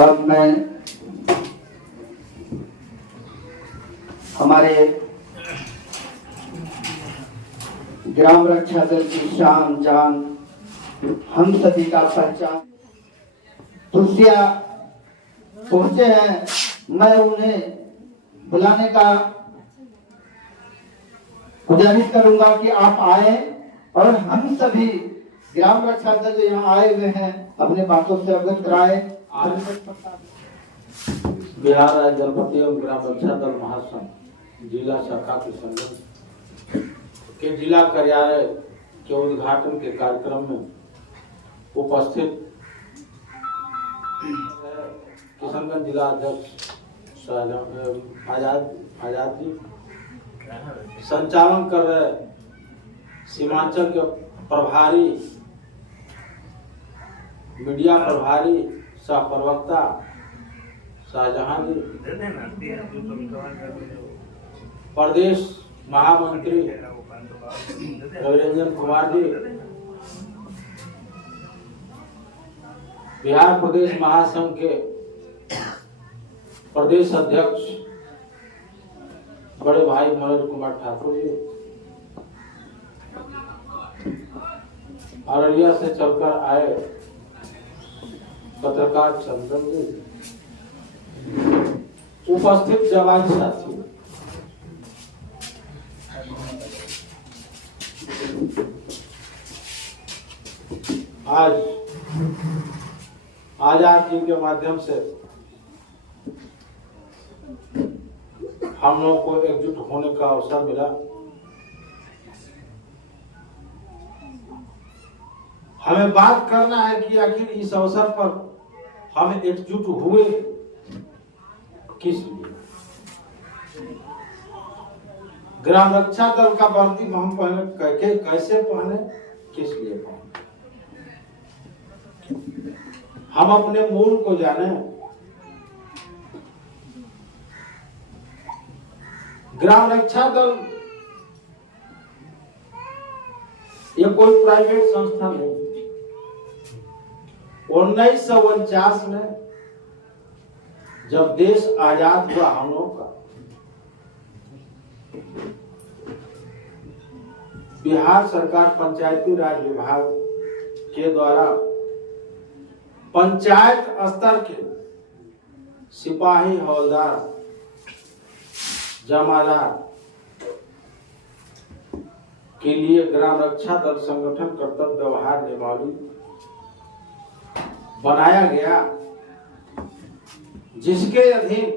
अब मैं हमारे ग्राम रक्षा दल की शान जान हम सभी का पहचान तुलसिया पहुंचे हैं। मैं उन्हें बुलाने का गुजारिश करूंगा कि आप आए और हम सभी ग्राम रक्षा दल यहाँ आए हुए हैं अपने बातों से अवगत कराए। बिहार राज्य दलपति एवं ग्राम रक्षा दल महासंघ जिला शाखा के संगठन के जिला कार्यालय के उद्घाटन के कार्यक्रम में उपस्थित किशनगंज जिला अध्यक्ष आजाद जी, संचालन कर रहे सीमांचल के प्रभारी मीडिया प्रभारी सह प्रवक्ता शाहजहां जी, प्रदेश महामंत्री रविरंजन कुमार जी, बिहार प्रदेश महासंघ के प्रदेश अध्यक्ष बड़े भाई मनोज कुमार ठाकुर जी, अररिया से चलकर आए पत्रकार चंदन जी, उपस्थित जवान साथी, आज आजाद जी के माध्यम से हम लोग को एकजुट होने का अवसर मिला। हमें बात करना है कि आखिर इस अवसर पर हम एकजुट हुए किस लिए। ग्राम रक्षा दल का वर्दी हम पहने कैसे पहने, किस लिए पहने, हम अपने मूल को जाने। ग्राम रक्षा दल ये कोई प्राइवेट संस्था नहीं। 1949 में जब देश आजाद हुआ हम लोग का, बिहार सरकार पंचायती राज विभाग के द्वारा पंचायत स्तर के सिपाही, हवलदार, जमादार के लिए ग्राम रक्षा दल संगठन कर्तव्य व्यवहार नियमावली बनाया गया, जिसके अधीन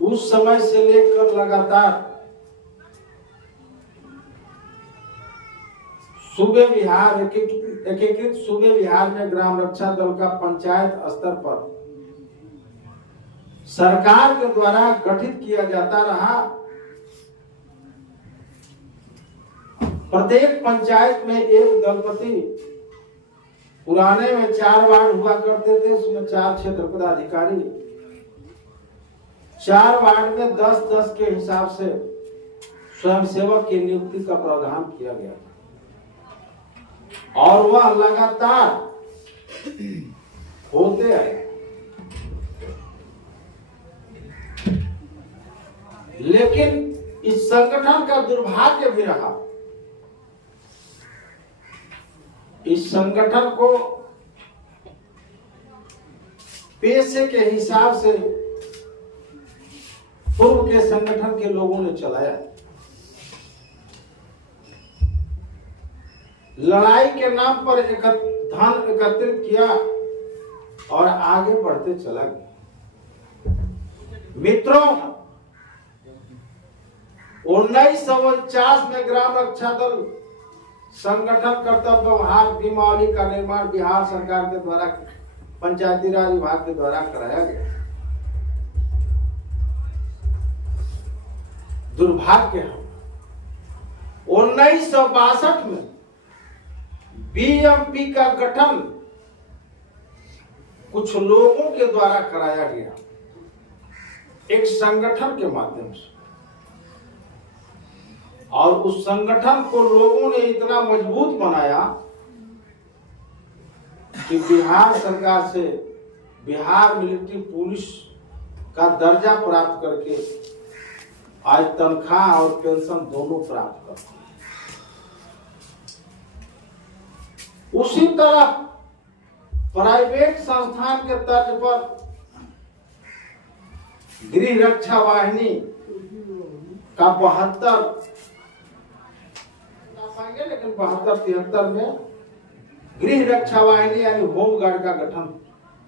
उस समय से लेकर लगातार सूबे बिहार एकीकृत सूबे बिहार में ग्राम रक्षा दल का पंचायत स्तर पर सरकार के द्वारा गठित किया जाता रहा। प्रत्येक पंचायत में एक दलपति, पुराने में 4 वार्ड हुआ करते थे, उसमें 4 क्षेत्र पदाधिकारी, 4 वार्ड में 10-10 के हिसाब से स्वयंसेवक की नियुक्ति का प्रावधान किया गया और वह लगातार होते आए। लेकिन इस संगठन का दुर्भाग्य भी रहा, इस संगठन को पैसे के हिसाब से पूर्व के संगठन के लोगों ने चलाया। लड़ाई के नाम पर धन एकत्रित किया और आगे बढ़ते चला गया। मित्रों, 1949 में ग्राम रक्षा दल संगठन कर्तव्य व्यवहार नियमावली का निर्माण बिहार सरकार के द्वारा पंचायती राज विभाग के द्वारा कराया गया। दुर्भाग्य है 1962 में बीएमपी का गठन कुछ लोगों के द्वारा कराया गया, एक संगठन के माध्यम से, और उस संगठन को लोगों ने इतना मजबूत बनाया कि बिहार सरकार से बिहार मिलिट्री पुलिस का दर्जा प्राप्त करके आज तनख्वाह और पेंशन दोनों प्राप्त करते हैं। उसी तरह प्राइवेट संस्थान के तर्ज पर गृह रक्षा वाहिनी का 72 लेकिन 72-73 में गृह रक्षा वाहिनी यानी होमगार्ड का गठन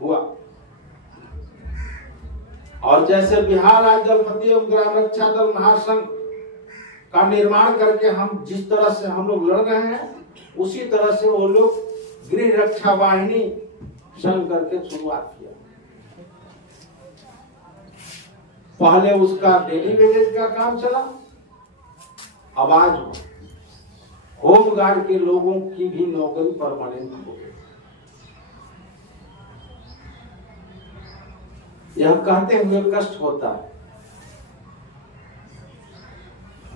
हुआ। और जैसे बिहार राज्य दलपति एवं ग्राम रक्षा दल महासंघ का निर्माण करके हम जिस तरह से हम लोग लड़ रहे हैं, उसी तरह से वो लोग गृह रक्षा वाहिनी संघ करके शुरुआत किया। पहले उसका डेली वेजेज का काम चला, अब आज होमगार्ड के लोगों की भी नौकरी परमानेंट हो गई। यह कहते हुए कष्ट होता है।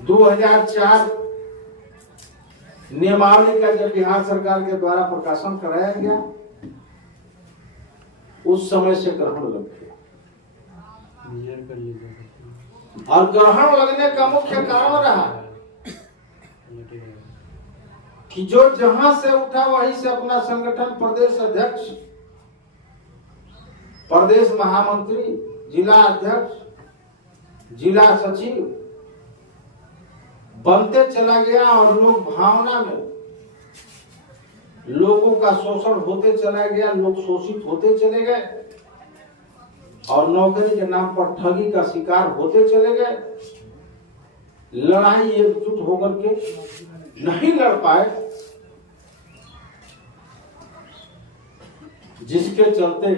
2004 नियमावली का जब बिहार सरकार के द्वारा प्रकाशन कराया गया, उस समय से ग्रहण लग गया। और ग्रहण लगने का मुख्य कारण रहा कि जो जहां से उठा वहीं से अपना संगठन, प्रदेश अध्यक्ष, प्रदेश महामंत्री, जिला अध्यक्ष, जिला सचिव बनते चला गया। और लोग भावना में लोगों का शोषण होते चला गया, लोग शोषित होते चले गए और नौकरी के नाम पर ठगी का शिकार होते चले गए। लड़ाई एकजुट होकर के नहीं लड़ पाए, जिसके चलते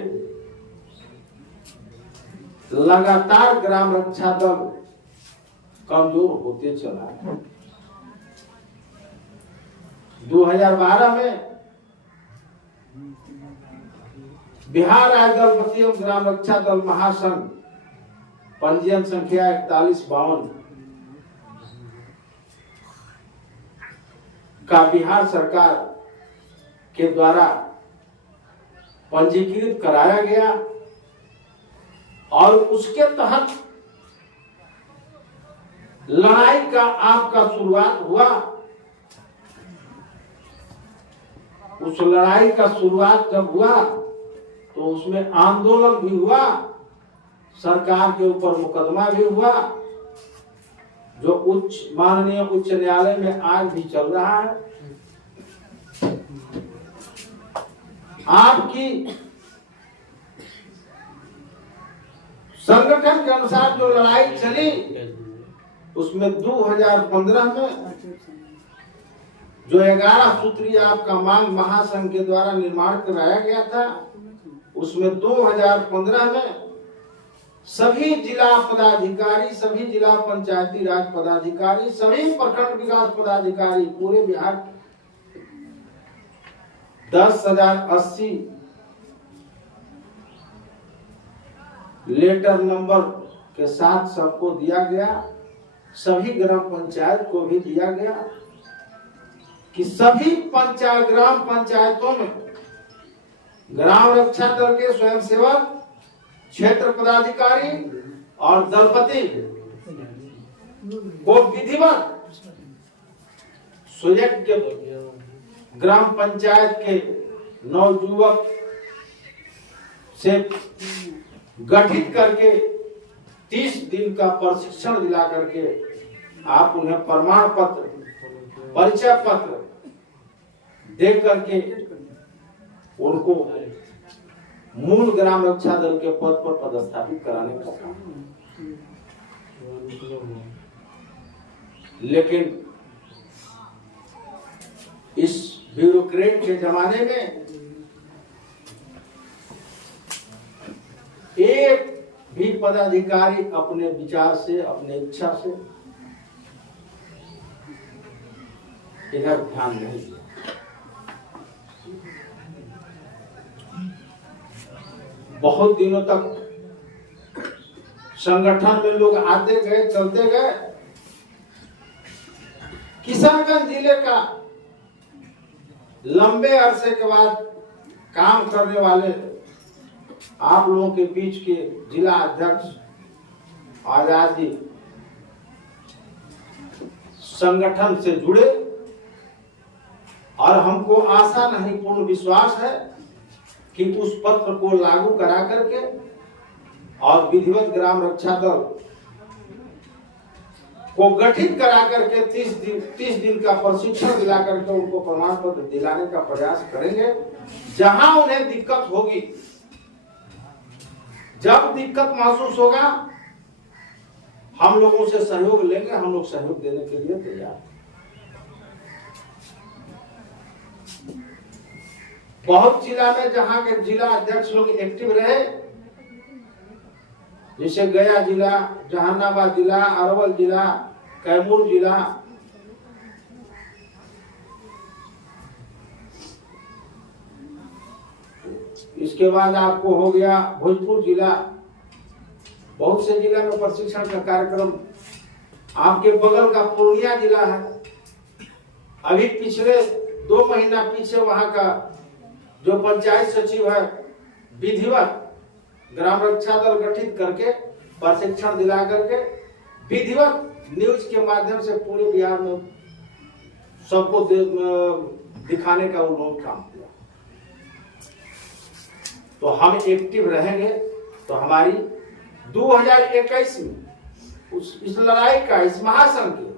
लगातार ग्राम रक्षा दल कमजोर होते चला। 2012 में बिहार राज्य दलपति एवं ग्राम रक्षा दल महासंघ पंजीयन संख्या 4152 का बिहार सरकार के द्वारा पंजीकृत कराया गया और उसके तहत लड़ाई का आपका शुरुआत हुआ। उस लड़ाई का शुरुआत जब हुआ तो उसमें आंदोलन भी हुआ, सरकार के ऊपर मुकदमा भी हुआ, जो माननीय उच्च न्यायालय में आज भी चल रहा है। आपकी संगठन के अनुसार जो लड़ाई चली, उसमें 2015 में जो 11 सूत्रीय आपका मांग महासंघ के द्वारा निर्माण कराया गया था, उसमें 2015 में सभी जिला पदाधिकारी, सभी जिला पंचायती राज पदाधिकारी, सभी प्रखंड विकास पदाधिकारी पूरे बिहार 10,080 लेटर नंबर के साथ सबको दिया गया। सभी ग्राम पंचायत को भी दिया गया कि सभी ग्राम पंचायतों में ग्राम रक्षा दल के स्वयंसेवक, क्षेत्र पदाधिकारी और दलपति को विधिवत सुयज्ञ ग्राम पंचायत के नवयुवक से गठित करके 30 दिन का प्रशिक्षण दिला करके आप उन्हें प्रमाण पत्र, परिचय पत्र दे करके उनको मूल ग्राम रक्षा दल के पद पर पदस्थापित कराने का काम। लेकिन इस ब्यूरोक्रेट के जमाने में एक भी पदाधिकारी अपने विचार से, अपने इच्छा से इधर ध्यान नहीं दिया। बहुत दिनों तक संगठन में लोग आते गए, चलते गए। किशनगंज जिले का लंबे अरसे के बाद काम करने वाले आप लोगों के बीच के जिला अध्यक्ष आजाद जी संगठन से जुड़े और हमको आशा नहीं पूर्ण विश्वास है कि उस पत्र को लागू करा करके और विधिवत ग्राम रक्षा दल को गठित करा करके 30 दिन का प्रशिक्षण दिला करके उनको प्रमाण पत्र दिलाने का प्रयास करेंगे। जहां उन्हें दिक्कत होगी, जब दिक्कत महसूस होगा, हम लोगों से सहयोग लेंगे। हम लोग सहयोग देने के लिए तैयार। बहुत जिला में जहां के जिला अध्यक्ष लोग एक्टिव रहे, जैसे गया जिला, जहानाबाद जिला, अरवल जिला, कैमूर जिला, इसके बाद आपको हो गया भोजपुर जिला। बहुत से जिला में प्रशिक्षण का कार्यक्रम, आपके बगल का पूर्णिया जिला है। अभी पिछले 2 महीना पीछे वहां का जो पंचायत सचिव है, विधिवत ग्राम रक्षा दल गठित करके प्रशिक्षण दिला करके विधिवत न्यूज के माध्यम से पूरे बिहार में सबको दिखाने का उन्होंने काम किया। तो हम एक्टिव रहेंगे। तो हमारी 2021 में इस लड़ाई का, इस महासंघ की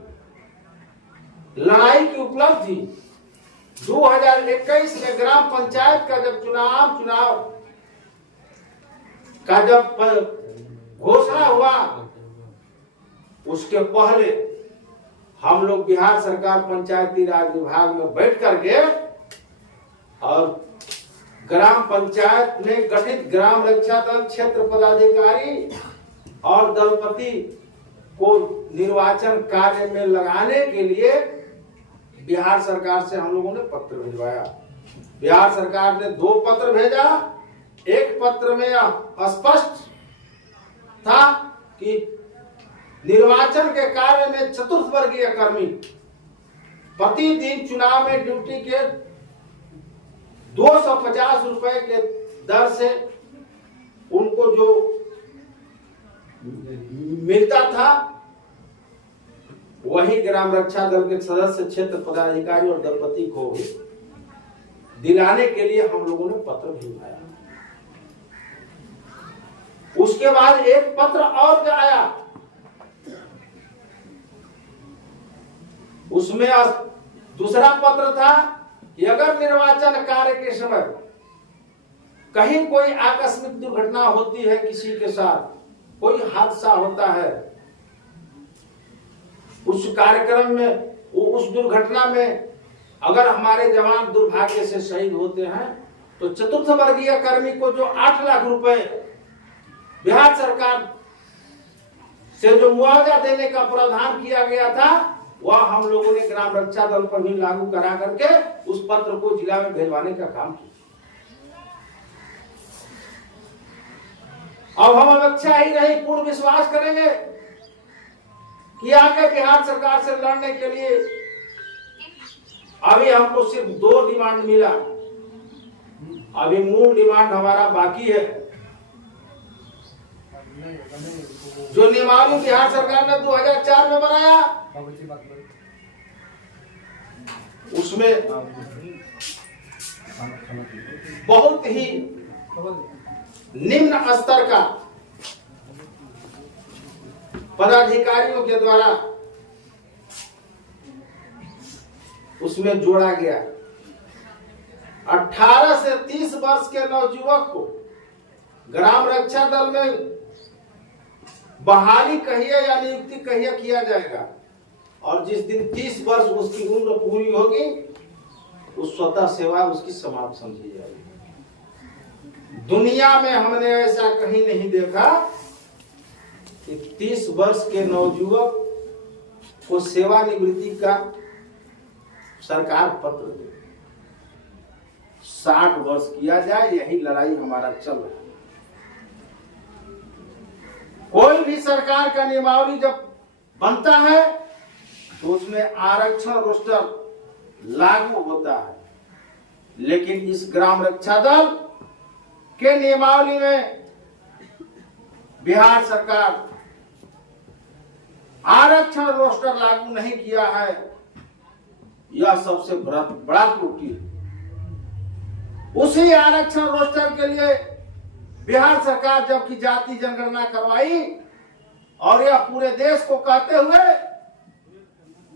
लड़ाई की उपलब्धि 2021 में ग्राम पंचायत का जब चुनाव का जब घोषणा हुआ, उसके पहले हम लोग बिहार सरकार पंचायती राज विभाग में बैठ करके और ग्राम पंचायत में गठित ग्राम रक्षा दल क्षेत्र पदाधिकारी और दलपति को निर्वाचन कार्य में लगाने के लिए बिहार सरकार से हम लोगों ने पत्र भिजवाया। बिहार सरकार ने 2 पत्र भेजा। एक पत्र में स्पष्ट था कि निर्वाचन के कार्य में चतुर्थ वर्गीय कर्मी प्रतिदिन चुनाव में ड्यूटी के 250 रुपए के दर से उनको जो मिलता था, वही ग्राम रक्षा दल के सदस्य, क्षेत्र पदाधिकारी और दलपति को दिलाने के लिए हम लोगों ने पत्र भिजवाया। उसके बाद एक पत्र और आया, उसमें दूसरा पत्र था कि अगर निर्वाचन कार्य के समय कहीं कोई आकस्मिक दुर्घटना होती है, किसी के साथ कोई हादसा होता है, उस कार्यक्रम में, उस दुर्घटना में अगर हमारे जवान दुर्भाग्य से शहीद होते हैं, तो चतुर्थ वर्गीय कर्मी को जो 8 लाख रुपए बिहार सरकार से जो मुआवजा देने का प्रावधान किया गया था, वह हम लोगों ने ग्राम रक्षा दल पर भी लागू करा करके उस पत्र को जिला में भेजवाने का काम किया। अब हम अपेक्षा ही नहीं, पूर्ण विश्वास करेंगे कि आगे बिहार सरकार से लड़ने के लिए अभी हमको सिर्फ 2 डिमांड मिला। अभी मूल डिमांड हमारा बाकी है। जो नियमावली बिहार सरकार ने 2004 में बनाया, उसमें बहुत ही निम्न स्तर का पदाधिकारियों के द्वारा उसमें जोड़ा गया। 18 से 30 वर्ष के नवयुवक को ग्राम रक्षा दल में बहाली कहिए या नियुक्ति कहिए किया जाएगा, और जिस दिन 30 वर्ष उसकी उम्र पूरी होगी, उस स्वतः सेवा उसकी समाप्त समझी जाएगी। दुनिया में हमने ऐसा कहीं नहीं देखा कि 30 वर्ष के नवयुवक को सेवानिवृत्ति का सरकार पत्र दे। 60 वर्ष किया जाए, यही लड़ाई हमारा चल रहा है। कोई भी सरकार का नियमावली जब बनता है तो उसमें आरक्षण रोस्टर लागू होता है। लेकिन इस ग्राम रक्षा दल के नियमावली में बिहार सरकार आरक्षण रोस्टर लागू नहीं किया है। यह सबसे बड़ा त्रुटि है। उसी आरक्षण रोस्टर के लिए बिहार सरकार जबकि जाति जनगणना करवाई और यह पूरे देश को कहते हुए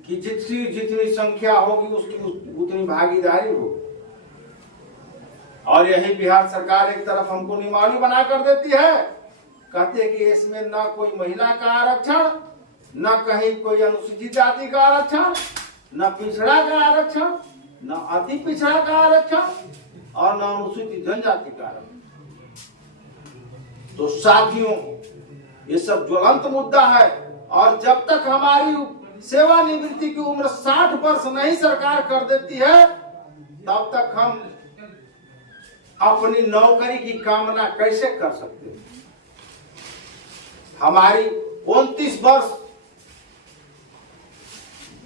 कि जितनी संख्या होगी उसकी उतनी भागीदारी हो, और यही बिहार सरकार एक तरफ हमको नियमावली बना कर देती है, कहते हैं कि इसमें न कोई महिला का आरक्षण, न कहीं कोई अनुसूचित जाति का आरक्षण, न पिछड़ा का आरक्षण, न अति पिछड़ा का आरक्षण और न अनुसूचित जनजाति का आरक्षण। तो साथियों, ये सब ज्वलंत मुद्दा है, और जब तक हमारी सेवानिवृत्ति की उम्र 60 वर्ष नहीं सरकार कर देती है, तब तक हम अपनी नौकरी की कामना कैसे कर सकते हैं। हमारी 29 वर्ष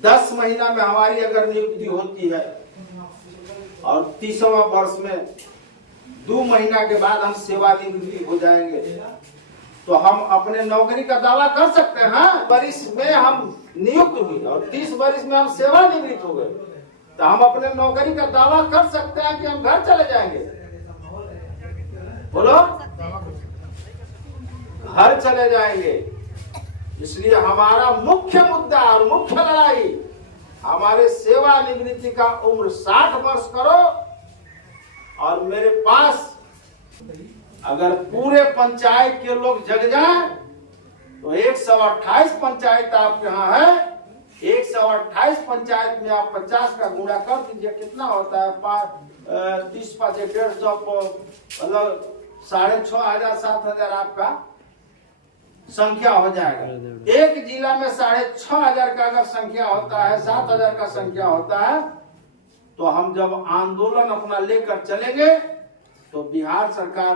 10 महीना में हमारी अगर नियुक्ति होती है और 30वां वर्ष में 2 महीना के बाद हम सेवानिवृत्ति हो जाएंगे, तो हम अपने नौकरी का दावा कर सकते हैं। हाँ, वर्ष में हम नियुक्त हुए और 30 वर्ष में हम सेवानिवृत्त हो गए, तो हम अपने नौकरी का दावा कर सकते हैं कि हम घर चले जाएंगे। बोलो, घर चले जाएंगे। इसलिए हमारा मुख्य मुद्दा और मुख्य लड़ाई, हमारे सेवानिवृत्ति का उम्र 60 वर्ष करो। और मेरे पास अगर पूरे पंचायत के लोग जग जाएं तो 128 पंचायत आपके यहाँ है। 128 पंचायत में आप 50 का गुणा कर दीजिए, कितना होता है? 30 5 150, मतलब 6500 7000 आपका संख्या हो जाएगा। एक जिला में 6500 का अगर संख्या होता है, 7000 का संख्या होता है, तो हम जब आंदोलन अपना लेकर चलेंगे तो बिहार सरकार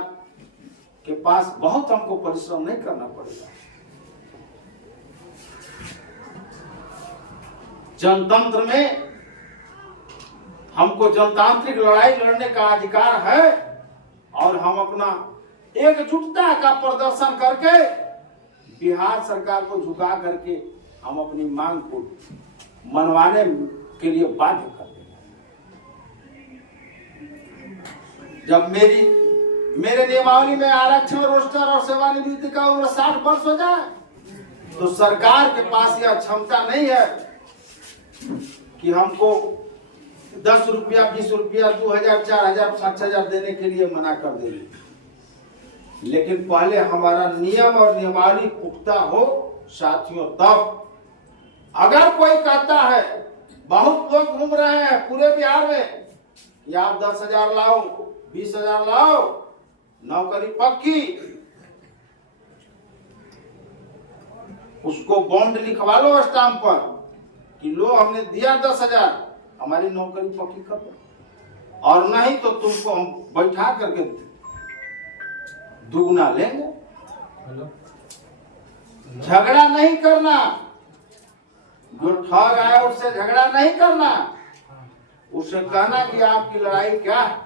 के पास बहुत हमको परिश्रम नहीं करना पड़ेगा। जनतंत्र में हमको जनतांत्रिक लड़ाई लड़ने का अधिकार है, और हम अपना एकजुटता का प्रदर्शन करके बिहार सरकार को झुका करके हम अपनी मांग को मनवाने के लिए बाध्य करते हैं। जब मेरे नियमावली में आरक्षण रोस्टर और सेवानिवृत्ति का उम्र 60 वर्ष हो जाए, तो सरकार के पास यह क्षमता नहीं है कि हमको 10 रुपया 20 रुपया 2000 4000 5000 देने के लिए मना कर देगी। लेकिन पहले हमारा नियम और नियमावली पुख्ता हो साथियों, तब अगर कोई कहता है, बहुत लोग घूम रहे हैं पूरे बिहार में कि आप 10,000 लाओ 20,000 लाओ, नौकरी पक्की, उसको बॉन्ड लिखवा लो स्टाम्प पर कि लो हमने दिया 10,000, हमारी नौकरी पक्की कर दो, और नहीं तो तुमको हम बैठा करके दुगना लेंगे। झगड़ा नहीं करना, जो ठग आया उससे झगड़ा नहीं करना, उससे कहना कि आपकी लड़ाई क्या है।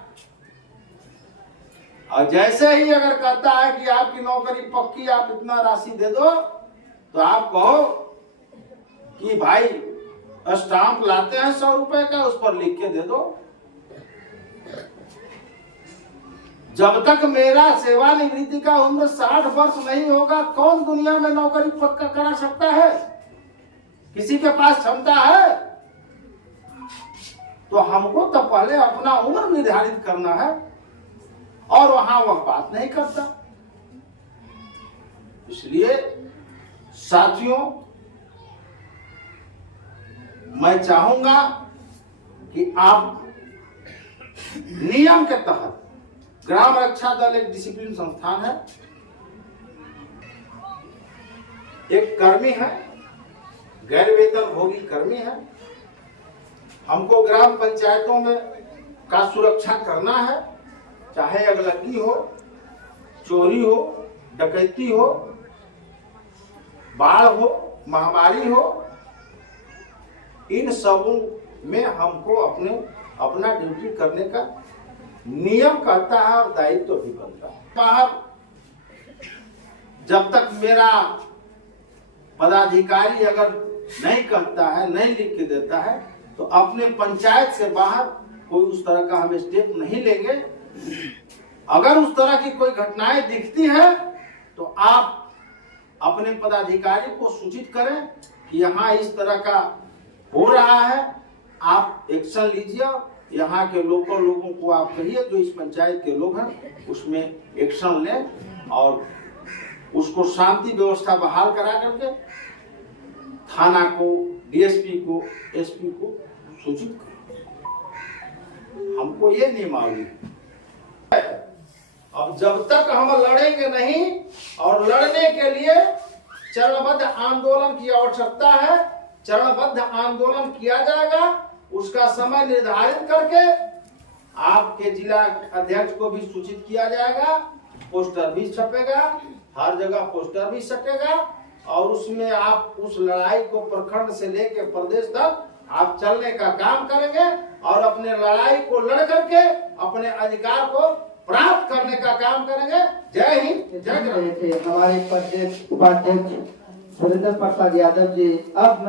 और जैसे ही अगर कहता है कि आपकी नौकरी पक्की, आप इतना राशि दे दो, तो आप कहो कि भाई स्टाम्प लाते हैं 100 रुपए का, उस पर लिख के दे दो। जब तक मेरा सेवानिवृत्ति का उम्र 60 वर्ष नहीं होगा, कौन दुनिया में नौकरी पक्का करा सकता है? किसी के पास क्षमता है? तो हमको तो पहले अपना उम्र निर्धारित करना है, और वहां वह बात नहीं करता। इसलिए साथियों, मैं चाहूंगा कि आप नियम के तहत, ग्राम रक्षा दल एक डिसिप्लिन संस्थान है, एक कर्मी है, गैर वेतन भोगी कर्मी है। हमको ग्राम पंचायतों में का सुरक्षा करना है, चाहे अगलगी हो, चोरी हो, डकैती हो, बाढ़ हो, महामारी हो, इन सबों में हमको अपना ड्यूटी करने का नियम कहता है और दायित्व भी करता है। बाहर जब तक मेरा पदाधिकारी अगर नहीं कहता है, नहीं लिख के देता है, तो अपने पंचायत से बाहर कोई उस तरह का हम स्टेप नहीं लेंगे। अगर उस तरह की कोई घटनाएं दिखती है तो आप अपने पदाधिकारी को सूचित करें कि यहाँ इस तरह का हो रहा है, आप एक्शन लीजिए। यहाँ के लोकल लोगों को आप कहिए जो इस पंचायत के लोग हैं उसमें एक्शन लें और उसको शांति व्यवस्था बहाल करा करके थाना को, डीएसपी को, एसपी को सूचित करें। हमको ये नहीं मालूम। अब जब तक हम लड़ेंगे नहीं और लड़ने के लिए चरणबद्ध आंदोलन की आवश्यकता है, चरणबद्ध आंदोलन किया जाएगा। उसका समय निर्धारित करके आपके जिला अध्यक्ष को भी सूचित किया जाएगा। पोस्टर भी छपेगा, हर जगह पोस्टर भी छपेगा और उसमें आप उस लड़ाई को प्रखंड से लेकर प्रदेश तक आप चलने का काम करेंगे और अपने लड़ाई को लड़ करके अपने अधिकार को प्राप्त करने का काम करेंगे। जय हिंद, जय हमारे उपाध्यक्ष सुरेंद्र प्रसाद यादव जी। अब